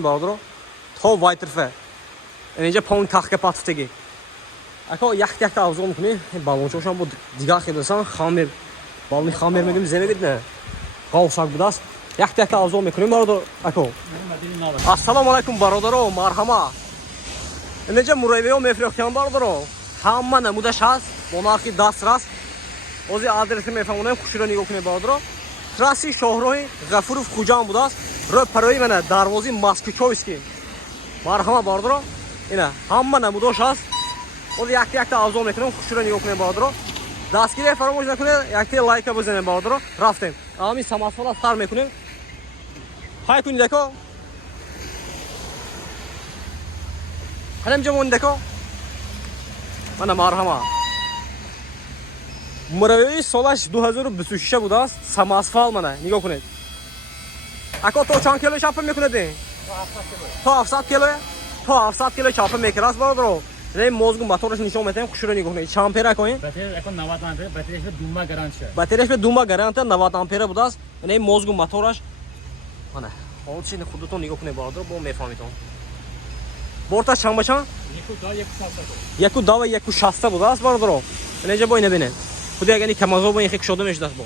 بادرو تا وایترفه اینجا پون تاخت پاتفتگی اکو یک تا آوزون میکنی بالونچوشان بود دیگه خیلی سان خامر بالونی خامر میگیم زمینید نه قاوساق بوداست یک تا آوزون میکنیم بادرو اکو السلام علیکم برادرو مرحبا اینجا مرویو میفرستم بادرو همه نمودش هست монархи дастрас ози адреси мефамонем хушро нигоҳ кунед баҳодро траси шоҳроҳи ғафуров хуҷан будааст рӯи парои мана дарвози москвичовский марҳама баҳодро ина ҳама намудош ҳаст ози якта авзо мекунем хушро нигоҳ кунед баҳодро дастгирӣ фаромӯш накунед якта лайка бизанед баҳодро рафтем ҳами самосвола сар мекунем ҳай кунед деко ҳадам ҷамон деко мана марҳама муравиёи солаш 2026 будааст самосвал мана нигоҳ кунед ако то чанд кило чапа мекунед то 700 кило то 700 кило чапа мекунад баҳодро не мозгу мотораш нишон метем хушро нигоҳ кунед чанд ампера коин батареяш бе дума гаранта 90 ампера будааст не мозгу мотораш мана ҳол чи худтон нигоҳ кунед баҳодро бо мефаҳмитон борташ чанд ба чанд 1.60 будааст баҳодро инҷа бо ина бинед худи агани камазо бо ин хек шода мешудааст бо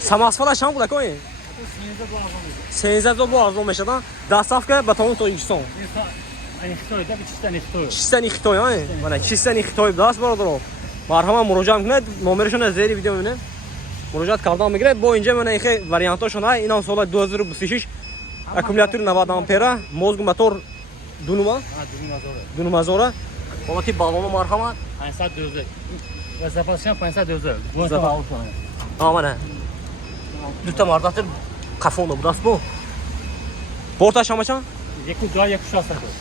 самосвала чанд буда коин 13000 бо арзон мешуда доставка ба таъон тоҷикистон чистани хитой мана чистани хитой будааст баҳодро марҳама муроҷиат мекунед номерашон аз зери видео мебинед муроҷиат кардан мегиред бо инҷа мана ин хек вариантошон ҳай инам соли 2026 аккумулятори 90 ампера мозгу мотор дунумазора ҳолати балону марҳама 512 ва запасшам 512 мана дута мардатир қафона будааст бо борташ ҳама чанд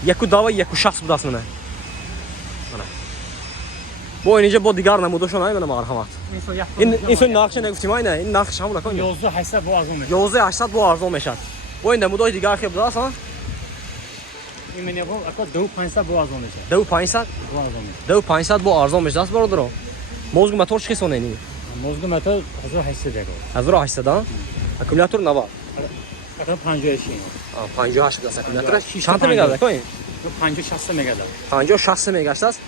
1.60 будааст мана бо инҷа бо дигар намудошон ай мана марҳамат инсон нақша нагуфтим айна ин нақш ҳамна кон 11800 бо арзон мешад 11800 бо арзон мешад бо ин намудош дигар хеб будааст ин мене бо ако 2500 бо арзон мешад 2500 бо арзон мешад бародаро мозгу мотор чӣ хисон ини мозгу мотор 1800 яко 1800 аккумулятор 90 ако 58 58 будааст аккумулятор чанд мегадад коин 50-60 мегадад 50-60 мегашдаст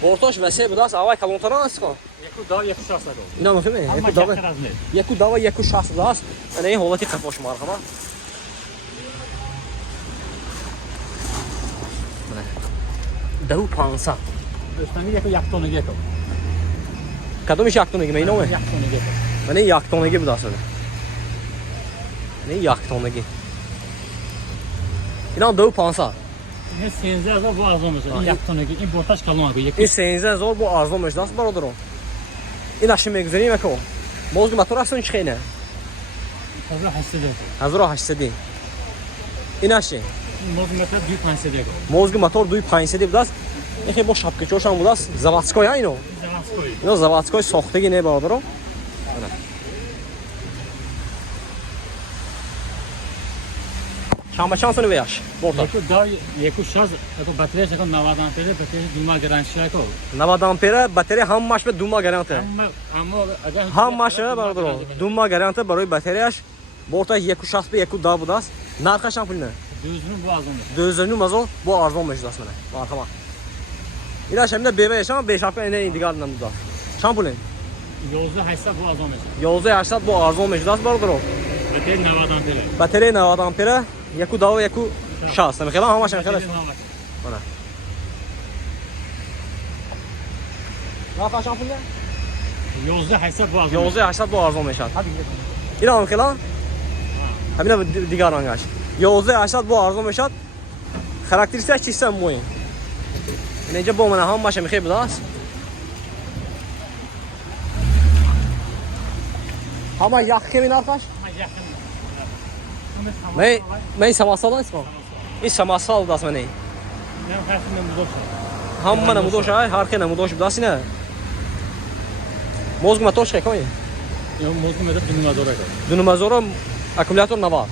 бортош васе будааст авай калонтарон аст ко 1.60 ако ина муфиме 1.60 будааст ана ин ҳолати қафош марҳама 2500 дӯстами як тоннаги ако кадомиш як тоннаги меином як тоннаги ако мана як тоннаги будааст не як тоннаги инам 2500 ин 13000 бо арзон мешад ин як тоннаги ин борташ калон ако ин 13000 бо арзон мешад бародаро ин аши мегузарим ако мозгу моторашон чӣ хена 1800 ин аши мозгу мотор 2500 ако мозгу мотор 2500 будааст ин хе бо шапкачошам будааст заводской айно ино заводской сохтаги не бародаро чанд ба чанд сони веяш борта 1.60 ако батареяш ако 90 ампера батареяш дума гарантия ако 90 ампера батарея ҳамаш бе дума гарантия аммо агар ҳамаш бародаро дума гарантия барои батареяш борта 1.60 бе 1.10 будааст нархаш ҳам пулина 2000 бо арзон мешудааст мана марҳама инаш ҳамна беваешам бешапка ин дигар намудааст чанд пулин 11800 бо арзон мешад 11800 бо арзон мешудааст бародаро батарея 90 ампера батарея 90 ампера 1.10 1.60 намехелам ҳамаш намехелаш мана нархаш ҳам пулин 11800 бо арзон 11800 бо арзон мешад ина намехелам ҳамина дигар рангаш 11800 бо арзон мешад характеристикаш чиста моин инҷа бо мана ҳамаш мехеб будааст ҳама як кеми нархаш мен самосвал аст ин самосвал будааст мана ҳама намудош ҳар хел намудош будааст ина мозгу мотор чӣ коин мозгу мотор дунумазора аккумулятор 90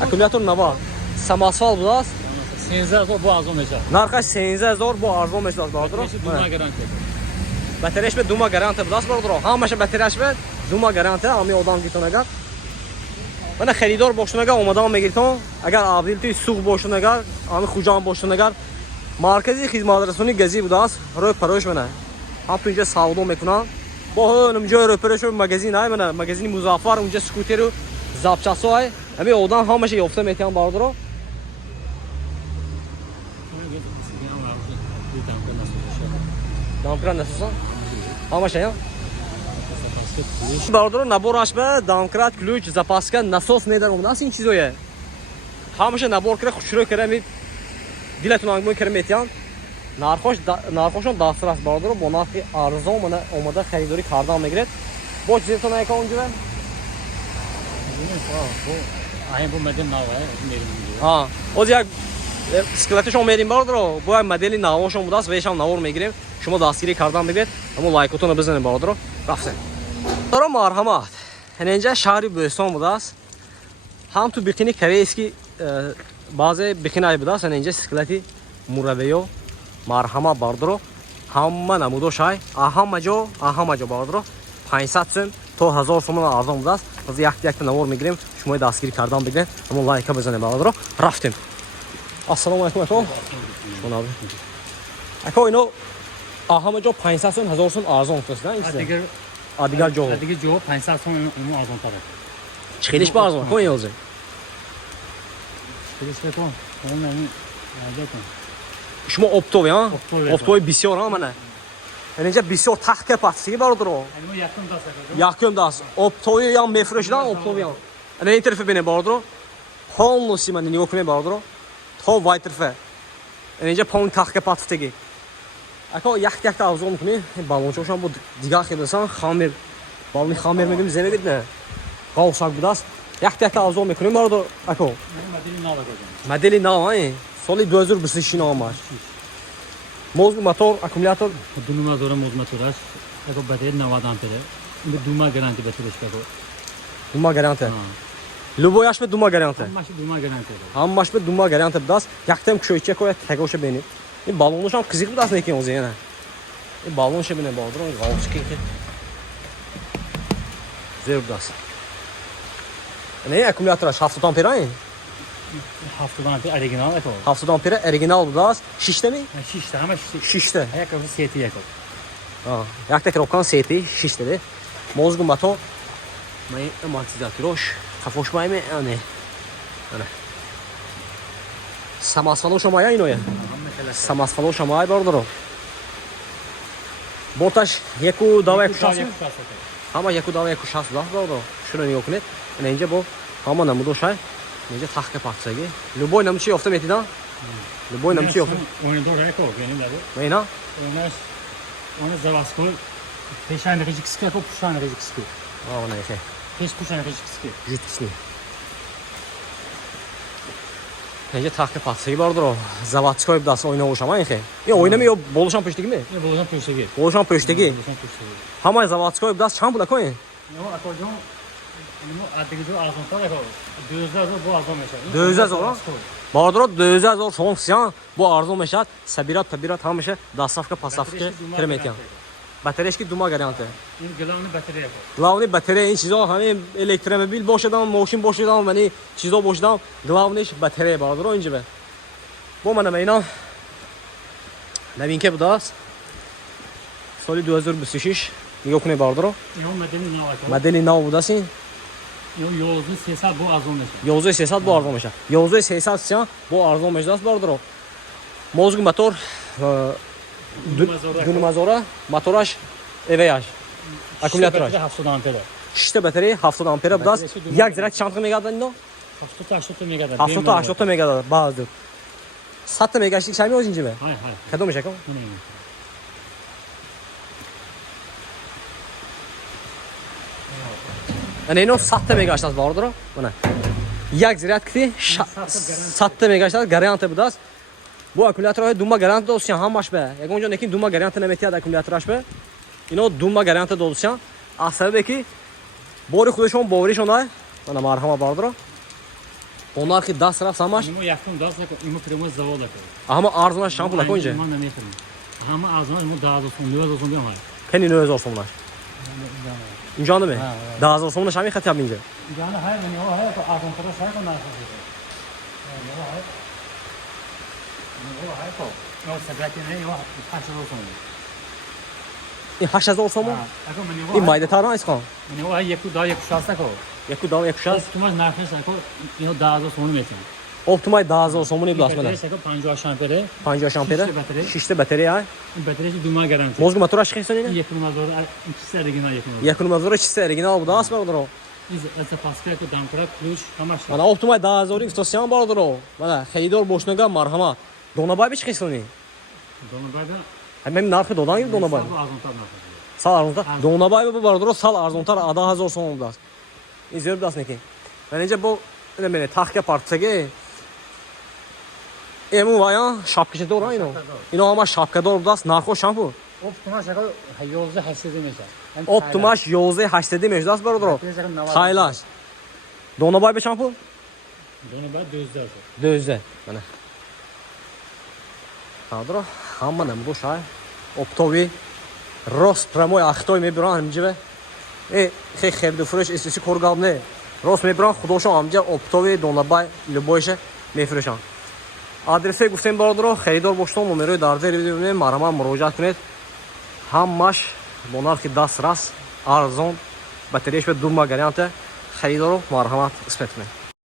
аккумулятор 90 самосвал будааст 13000 бо арзон мешад нархаш 13000 бо арзон мешад бародаро батареяш бе дума гарантия будааст бародаро ҳамаша батареяш бе дума гарантия ҳами одам гитонагар Mana xaridor boshlangan omadan megirton. Agar avdilti suq boshlangan, ani xujan boshlangan مرکزی خدمات رسانی گزی بود است روی پروش منه هم تو اینجا سودا میکنن با اونجا رو پروش مغازین های منه مغازین مظفر اونجا سکوتر و زاپچاسو های همین آدم همش یافته میتونن باردارو دامکران نسوسان همش یا باردارو نبورش به دامکرات کلوچ زپاسکا نسوس نداره اون است این چیزایه همش نبور کرده خوشرو کرده می دیلتون آنگون کرده میتیان نرخوشون دستر است باردارو با نرخ ارزان من اومده خریداری کردن میگیرد با چیزتون ایکا اونجا bu model navaye ها از یک بسکلتشون میریم باردارو با مدل نواشون بود است ویشم نوار میگیریم شما دستگیری کردن بگید اما لایکتون رو بزنید باردارو رفتن دارو مرحمت اینجا شهری بوستان بود است هم تو بیکینی کرایسکی bazı bikinay budas yani ince skeleti muraveyo marhama bardro hamma namudo shay ahamajo bardro 500 sun to 1000 so'm arzon budas biz yakta navor میگیریم شما دستگیری کردن بگید اما لایک بزنید bardro رفتیم assalomu alaykum aka شما abi aka اینو ahamajo 500 sun 1000 sun arzon tutasiz ne adigar jo 500 so'm imo arzon tara chilish barzon ko'yin o'zi شما اپتو یا اپتوی بسیار ها منه اینجا بسیار تحقیق پاتسی باردارو یکم دست اپتوی یا میفروشدن اپتوی یا این طرف بینه باردارو هول نوسی من نگاه کنه باردارو تا وای طرفه اینجا پون تحقیق پاتستگی اکا یک تا افزون کنی بالونچوشان بود دیگه خیلی سان خامر بالونی خامر میگیم زمین نه قاوساق بوداست یک افزون میکنیم باردارو اکا مدلی نو های سالی 2023 نام است موز موتور اکومولاتور دو نمره داره موز موتور است اگه باتری 90 آمپره این دو ماه گارانتی باتریش بگو دو ماه گارانتی لوبویش به دو ماه گارانتی همش به دو ماه گارانتی بداست یک تم کوچیک کوی تگوش بینید این بالونش هم قزیق بداست نیکی اون زینه این بالونش بینه باردارو قاوش کی زیر بداست نه اکومولاتورش 70 آمپره haftadan bir orijinal ek oldu. Haftadan pire orijinal budas. Şişte mi? Şişte ama şişte. Ayakkabı seti ek oldu. Ha, yaktek rokan seti şişteli. Mozgu mato. May amortizatöroş. Kafoş may mı? Yani. Ana. Samasfalo şamaya inoya. Samasfalo şamaya bordoro. Botaş yeku davaya kuşası. Ama yeku davaya kuşası da bordoro. Şunu yok net. Neyince bu ama namudo şay. اینجا تخت پاتسگی لوبوی نمیشه یافته میتینا لوبوی نمیشه یافته اون دو رنگ کو یعنی داره اینا اون زواسکو پیشان رژیکسکی کو پوشان رژیکسکی نه نه پیش پوشان رژیکسکی جیتسکی اینجا تخت پاتسگی باردارو زواتسکوی دست oyna oşama این این oynamıyor boluşan pöştegi mi boluşan pöştegi boluşan pöştegi hamay زواتسکوی دست چند بوده کوین نه اکورdion اینو ادیگو آزون تا کو 2000 bu arzon meşad 2000 sonra باردارو 2000 so'm siyan bu arzon meşad sabirat tabirat hamisha dastavka pasavka kirmetiyan batareyaski duma garanti این گلاونی باتری главный батарея این چیزا همین الکترومبیل باشدم ماشین باشدم یعنی چیزا باشدم главныйш батарея باردارو اینجا به با من اینا نوینکه بوداست سال 2026 نگاه کنید باردارو مدلی نو بوداست Yolcu sesat bu arzon meşad. Yolcu sesat bu arzon meşad. Yolcu sesat siyan bu arzon meşad باردارو. Mozgu motor Dunumazora motoraş eveyaş. Akumulatör. 70 ampere. Şişte batarya 70 ampere budas. Yak zirak çanta megadan no? 70 megadan. 70 megadan bazı. 7 megaşlik şey mi o zincir mi? Hayır. Kadar mı şaka? Yani اینو 7 megaştas باردارو. Buna. Yak zirak kiti 7 megaştas garanti budas. Bu akumulatörهای دوما گارانتی دوستان همش به یکم اونجا نکیم دوما گارانتی نمیتیاد اکumulatörش به اینو دوما گارانتی دوستان اصلا که باری خودشون باوریشون داره من مرحمت باردارو onlar ki 10 طرف سامش اینو یکم 10 اینو پرمو زوال کرد ama arzunlar şampula koyunca من نمیخوام ama arzunlar اینو 10 olsun 9 olsun diyorum kendi ne olsun onlar اینجا نمی ها. 10000 سومونش همین خط اینجا جان های من یه های که آزم تر سعی کنم نرسید. نه های. نه های کو. نه سبعتی نه یه 8000 سوم. این 8000 سومون اگه من یه این مایده تاران است کن من یه های یک دو یک شاسته کو. یک دام یک شاز تو ماش نرخش کو اینو 10000 سوم میتونی. اپتیمای 10000 سومونی بلاس بده که 50 شامپره 50 شامپره شش تا باتری. 6 تا باتری های این باتریش 2 ماه گارانتی. موزگ موتورش خیلی سنینه یک نمازور این چیز دیگه یک نمازور. یک نمازور چیست اوريجینال بود است برادر از پاسکه که دامکرا کلوچ همش. mana optimay 10000 istosyan bordir o mana xaridor boshnaga marhamat donabay bich qisoni Dono bayda hamma narxi dodan gibi donabay bu azontar narxı. sal arzontar donabay bu bordir o sal arzontar 10000 so'm blas izyor blasniki menimcha bu nima taxtga partsaga emu vaya shapkacha dor ayno ino ham shapkador blas narxo shampu Optimaş aga 1180 میشه. optimash 1180 mejdas bordir Taylash donabay be shampu Dono bayda 2000. Dözde mana Kadro hammanam bu shay optovi rost прямой ахтой мебиран ҳамҷа хе хебду фурӯш истиси коргалне рост мебиран худошо ҳамҷа оптови донабай любойша мефурӯшанд адресе гуфтем бародаро харидор бошед номерои дар зери видео мебинед марҳамат муроҷиат кунед ҳамаш бо нархи дастрас арзон батареяш ба дума гаранта харидоро марҳамат исбат кунед